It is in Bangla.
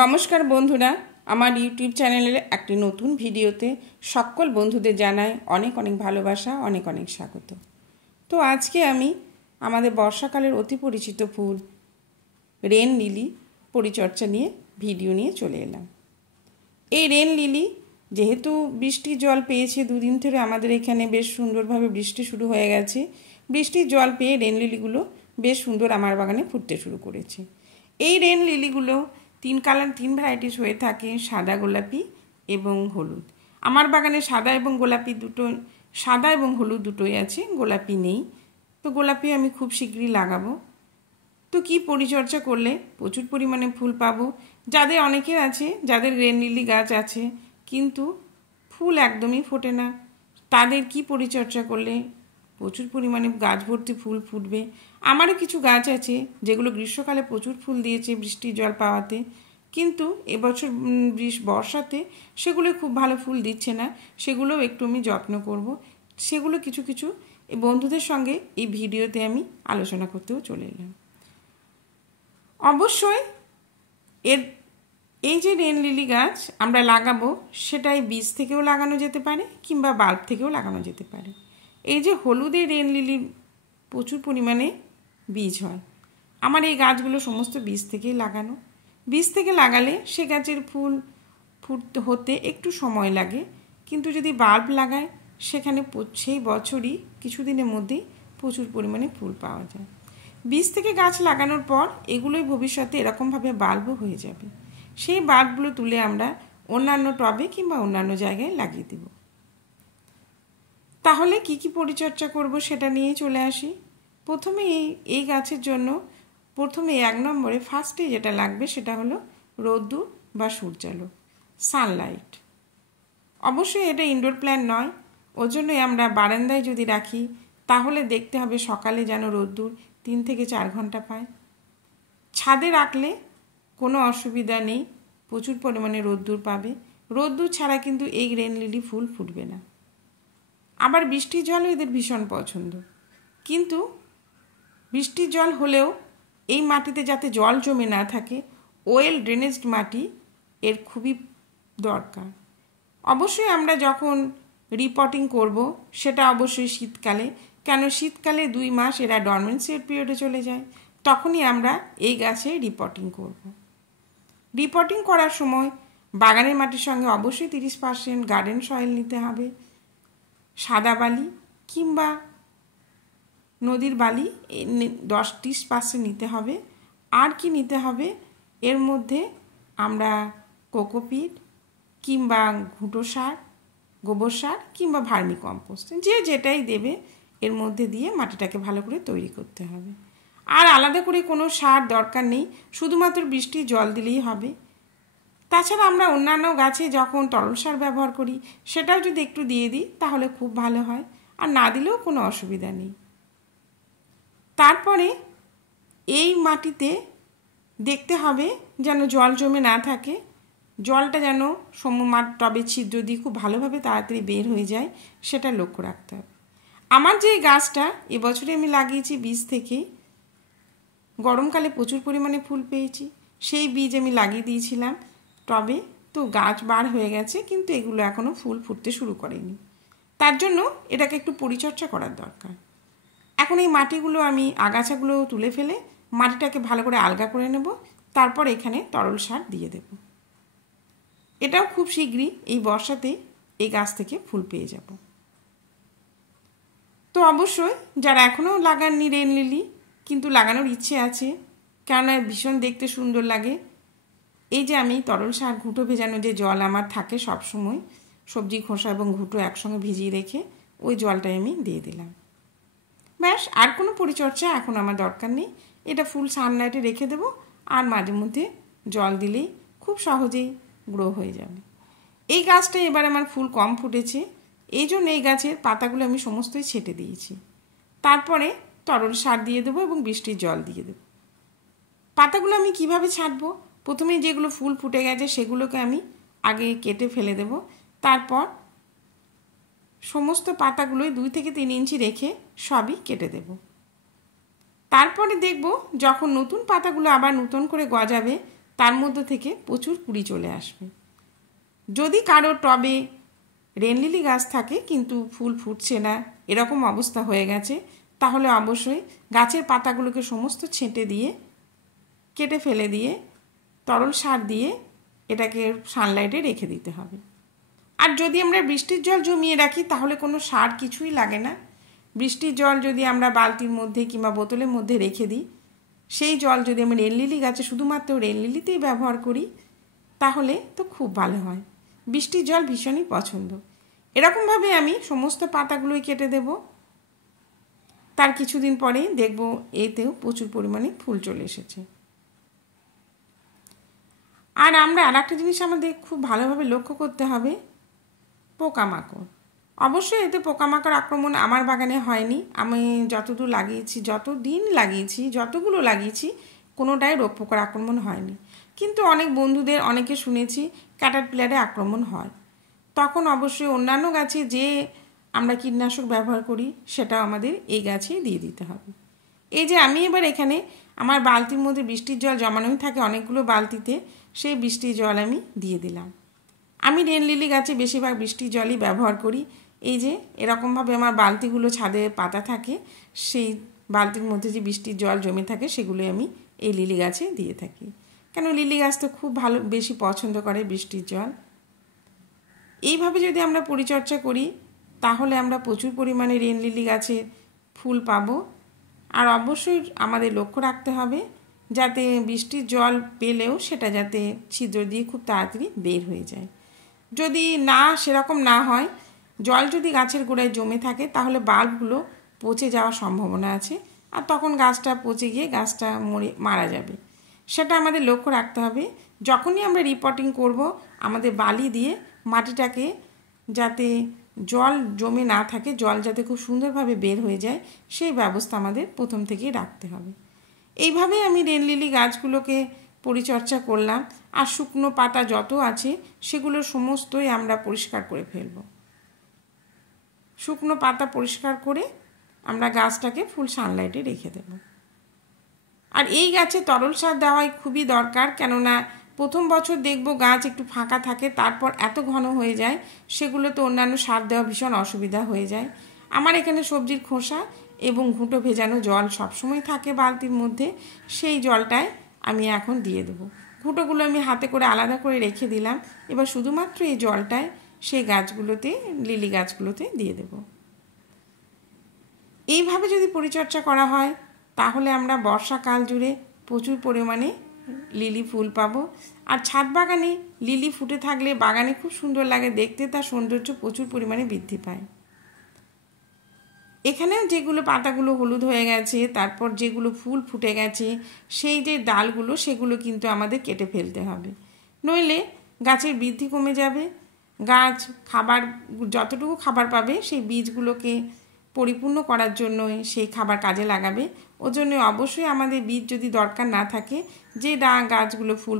নমস্কার বন্ধুরা, আমার ইউটিউব চ্যানেলের একটি নতুন ভিডিওতে সকল বন্ধুদের জানাই অনেক অনেক ভালোবাসা, অনেক অনেক স্বাগত। তো আজকে আমি আমাদের বর্ষাকালের অতি পরিচিত ফুল রেন লিলি পরিচর্যা নিয়ে ভিডিও নিয়ে চলে এলাম। এই রেন লিলি যেহেতু বৃষ্টির জল পেয়েছে, দুদিন ধরে আমাদের এখানে বেশ সুন্দরভাবে বৃষ্টি শুরু হয়ে গেছে। বৃষ্টির জল পেয়ে রেন লিলিগুলো বেশ সুন্দর আমার বাগানে ফুটতে শুরু করেছে। এই রেন লিলিগুলো তিন ভ্যারাইটিস হয়ে থাকে, সাদা, গোলাপি এবং হলুদ। আমার বাগানে সাদা এবং হলুদ দুটোই আছে, গোলাপি নেই। তো গোলাপি আমি খুব শীঘ্রই লাগাবো। তো কি পরিচর্যা করলে প্রচুর পরিমাণে ফুল পাবো? যাদের অনেকের আছে, যাদের রেন লিলি গাছ আছে কিন্তু ফুল একদমই ফোটে না, তাদের কি পরিচর্যা করলে প্রচুর পরিমাণে গাছ ভর্তি ফুল ফুটবে? আমারও কিছু গাছ আছে যেগুলো গ্রীষ্মকালে প্রচুর ফুল দিয়েছে বৃষ্টির জল পাওয়াতে, কিন্তু এবছর বর্ষাতে সেগুলো খুব ভালো ফুল দিচ্ছে না। সেগুলোও একটু আমি যত্ন করব। সেগুলো কিছু কিছু বন্ধুদের সঙ্গে এই ভিডিওতে আমি আলোচনা করতেও চলে এলাম। অবশ্যই এই যে রেন লিলি গাছ আমরা লাগাবো, সেটাই বীজ থেকেও লাগানো যেতে পারে কিংবা বাল্ব থেকেও লাগানো যেতে পারে। এই যে হলুদের রেন লিলির প্রচুর পরিমাণে বীজ হয়। আমার এই গাছগুলো সমস্ত বীজ থেকেই লাগানো। বীজ থেকে লাগালে সে গাছের ফুল হতে একটু সময় লাগে, কিন্তু যদি বাল্ব লাগায় সেখানে সেই বছরই কিছুদিনের মধ্যেই প্রচুর পরিমাণে ফুল পাওয়া যায়। বীজ থেকে গাছ লাগানোর পর এগুলোই ভবিষ্যতে এরকমভাবে বাল্বও হয়ে যাবে। সেই বাল্বগুলো তুলে আমরা অন্যান্য টবে কিংবা অন্যান্য জায়গায় লাগিয়ে দেব। তাহলে কি কি পরিচর্যা করব সেটা নিয়ে চলে আসি। প্রথমে এই গাছের জন্য এক নম্বরে ফার্স্টে যেটা লাগবে সেটা হলো রোদ্দুর বা সূর্যালো, সানলাইট। অবশ্যই এটা ইনডোর প্ল্যান্ট নয়, ওর জন্যই আমরা বারান্দায় যদি রাখি তাহলে দেখতে হবে সকালে যেন রোদ্দুর 3 থেকে 4 ঘন্টা পায়। ছাদে রাখলে কোনো অসুবিধা নেই, প্রচুর পরিমাণে রোদ্দুর পাবে। রোদ্দুর ছাড়া কিন্তু এই রেন লিলি ফুল ফুটবে না। আবার বৃষ্টির জলও এদের ভীষণ পছন্দ, কিন্তু বৃষ্টির জল হলেও এই মাটিতে যাতে জল জমে না থাকে, ওয়েল ড্রেনেজড মাটি এর খুবই দরকার। অবশ্যই আমরা যখন রিপটিং করব সেটা অবশ্যই শীতকালে, কেন শীতকালে 2 মাস এরা ডরমেন্সি পিরিয়ডে চলে যায়, তখনই আমরা এই গাছে রিপটিং করব। রিপটিং করার সময় বাগানের মাটির সঙ্গে অবশ্যই 30% গার্ডেন সয়েল নিতে হবে, সাদা বালি কিংবা নদীর বালি 10-30% নিতে হবে। আর কি নিতে হবে, এর মধ্যে আমরা কোকোপিট কিংবা ঘুঁটো সার, গোবর সার কিংবা ভার্মি কম্পোস্ট, যেটাই দেবে এর মধ্যে দিয়ে মাটিটাকে ভালো করে তৈরি করতে হবে। আর আলাদা করে কোনো সার দরকার নেই, শুধুমাত্র বৃষ্টির জল দিলেই হবে। তাছাড়া আমরা অন্যান্য গাছে যখন তরল সার ব্যবহার করি সেটাও যদি একটু দিয়ে দিই তাহলে খুব ভালো হয়, আর না দিলেও কোনো অসুবিধা নেই। তারপরে এই মাটিতে দেখতে হবে যেন জল জমে না থাকে, জলটা যেন টবের ছিদ্র দিয়ে খুব ভালোভাবে তাড়াতাড়ি বের হয়ে যায়, সেটা লক্ষ্য রাখতে হবে। আমার যে গাছটা এবছরে আমি লাগিয়েছি বীজ থেকেই, গরমকালে প্রচুর পরিমাণে ফুল পেয়েছি, সেই বীজ আমি লাগিয়ে দিয়েছিলাম টবে। তো গাছ বার হয়ে গেছে, কিন্তু এগুলো এখনও ফুল ফুটতে শুরু করেনি। তার জন্য এটাকে একটু পরিচর্যা করার দরকার। এখন এই মাটিগুলো আমি আগাছাগুলো তুলে ফেলে মাটিটাকে ভালো করে আলগা করে নেব, তারপর এখানে তরল সার দিয়ে দেব। এটাও খুব শীঘ্রই এই বর্ষাতে এই গাছ থেকে ফুল পেয়ে যাব। তো অবশ্যই যারা এখনও লাগাননি রেন লিলি, কিন্তু লাগানোর ইচ্ছে আছে, কেননা ভীষণ দেখতে সুন্দর লাগে, এই যে আমি তরল সার ঘুঁটো ভেজানো যে জল আমার থাকে সবসময়, সবজি খোসা এবং ঘুঁটো একসঙ্গে ভিজিয়ে রেখে ওই জলটাই আমি দিয়ে দিলাম। ব্যাস, আর কোনো পরিচর্যা এখন আমার দরকার নেই। এটা ফুল সানলাইটে রেখে দেবো, আর মাঝে মধ্যে জল দিলেই খুব সহজেই গ্রো হয়ে যাবে। এই গাছটা এবার আমার ফুল কম ফুটেছে, এই জন্য এই গাছের পাতাগুলো আমি সমস্তই ছেটে দিয়েছি। তারপরে তরল সার দিয়ে দেবো এবং বৃষ্টির জল দিয়ে দেবো। পাতাগুলো আমি কিভাবে ছাঁটবো? প্রথমে যেগুলো ফুল ফুটে গেছে সেগুলোকে আমি আগে কেটে ফেলে দেব। তারপর সমস্ত পাতাগুলোই 2 থেকে 3 ইঞ্চি রেখে সবই কেটে দেব। তারপরে দেখব যখন নতুন পাতাগুলো আবার নতুন করে গজাবে তার মধ্যে থেকে প্রচুর কুড়ি চলে আসবে। যদি কারো টবে রেন লিলি গাছ থাকে কিন্তু ফুল ফুটছে না, এরকম অবস্থা হয়ে গেছে, তাহলে অবশ্যই গাছের পাতাগুলোকে সমস্ত ছেঁটে দিয়ে কেটে ফেলে দিয়ে তরল সার দিয়ে এটাকে সানলাইটে রেখে দিতে হবে। আর যদি আমরা বৃষ্টির জল জমিয়ে রাখি তাহলে কোনো সার কিছুই লাগে না। বৃষ্টির জল যদি আমরা বালতির মধ্যে কিংবা বোতলের মধ্যে রেখে দিই, সেই জল যদি আমি রেন লিলি গাছে শুধুমাত্র রেন লিলিতেই ব্যবহার করি তাহলে তো খুব ভালো হয়। বৃষ্টির জল ভীষণই পছন্দ। এরকমভাবে আমি সমস্ত পাতাগুলোই কেটে দেব। তার কিছুদিন পরেই দেখব এতেও প্রচুর পরিমাণে ফুল চলে এসেছে। আর আমরা আর একটা জিনিস আমাদের খুব ভালোভাবে লক্ষ্য করতে হবে, পোকামাকড়। অবশ্যই এতে পোকামাকড় আক্রমণ আমার বাগানে হয়নি। আমি যতদূর লাগিয়েছি, যতগুলো লাগিয়েছি কোনোটাই রোগ পোকার আক্রমণ হয়নি। কিন্তু অনেক বন্ধুদের অনেকে শুনেছি ক্যাটারপিলারে আক্রমণ হয়। তখন অবশ্যই অন্যান্য গাছে যে আমরা কীটনাশক ব্যবহার করি সেটা আমাদের এই গাছেই দিয়ে দিতে হবে। এই যে আমি এবার এখানে আমার বালতির মধ্যে বৃষ্টির জল জমানোই থাকে অনেকগুলো বালতিতে, সেই বৃষ্টির জল আমি দিয়ে দিলাম। আমি রেন লিলি গাছে বেশিরভাগ বৃষ্টির জলই ব্যবহার করি। এই যে এরকমভাবে আমার বালতিগুলো ছাদে পাতা থাকে, সেই বালতির মধ্যে যে বৃষ্টির জল জমে থাকে সেগুলোই আমি এই লিলি গাছে দিয়ে থাকি। কেন লিলি গাছ তো খুব বেশি পছন্দ করে বৃষ্টির জল। এইভাবে যদি আমরা পরিচর্যা করি তাহলে আমরা প্রচুর পরিমাণে রেন লিলি গাছে ফুল পাবো। আর অবশ্যই আমাদের লক্ষ্য রাখতে হবে যাতে বৃষ্টির জল পেলেও সেটা যাতে ছিদ্র দিয়ে খুব তাড়াতাড়ি বের হয়ে যায়। যদি সেরকম না হয়, জল যদি গাছের গোড়ায় জমে থাকে তাহলে বাল্বগুলো পচে যাওয়ার সম্ভাবনা আছে, আর তখন গাছটা পচে গিয়ে গাছটা মারা যাবে। সেটা আমাদের লক্ষ্য রাখতে হবে। যখনই আমরা রিপোর্টিং করব আমাদের বালি দিয়ে মাটিটাকে যাতে জল জমে না থাকে, জল যাতে খুব সুন্দরভাবে বের হয়ে যায় সেই ব্যবস্থা আমাদের প্রথম থেকেই রাখতে হবে। এইভাবেই আমি রেন লিলি গাছগুলোকে পরিচর্যা করলাম। আর শুকনো পাতা যত আছে সেগুলো সমস্তই আমরা পরিষ্কার করে ফেলব। শুকনো পাতা পরিষ্কার করে আমরা গাছটাকে ফুল সানলাইটে রেখে দেব। আর এই গাছে তরল সার দেওয়াই খুবই দরকার, কেননা প্রথম বছর দেখব গাছ একটু ফাঁকা থাকে, তারপর এত ঘন হয়ে যায় সেগুলোতে অন্যান্য সার দেওয়া ভীষণ অসুবিধা হয়ে যায়। আমার এখানে সবজির খোসা এবং ঘুঁটো ভেজানো জল সবসময় থাকে বালতির মধ্যে, সেই জলটায় আমি এখন দিয়ে দেবো। ঘুঁটোগুলো আমি হাতে করে আলাদা করে রেখে দিলাম। এবার শুধুমাত্র এই জলটায় সেই গাছগুলোতে, লিলি গাছগুলোতে দিয়ে দেব। এইভাবে যদি পরিচর্যা করা হয় তাহলে আমরা বর্ষাকাল জুড়ে প্রচুর পরিমাণে লিলি ফুল পাবো। আর ছাদ বাগানে লিলি ফুটে থাকলে বাগানে খুব সুন্দর লাগে দেখতে, তার সৌন্দর্য প্রচুর পরিমাণে বৃদ্ধি পায়। এখানে যেগুলো পাতাগুলো হলুদ হয়ে গেছে, তারপর যেগুলো ফুল ফুটে গেছে, সেই যে ডালগুলো সেগুলো কিন্তু আমাদের কেটে ফেলতে হবে, নইলে গাছের বৃদ্ধি কমে যাবে। গাছ যতটুকু খাবার পাবে সেই বীজগুলোকে পরিপূর্ণ করার জন্য সেই খাবার কাজে লাগাবে। ওর জন্য অবশ্যই আমাদের বীজ যদি দরকার না থাকে, যে গাছগুলো ফুল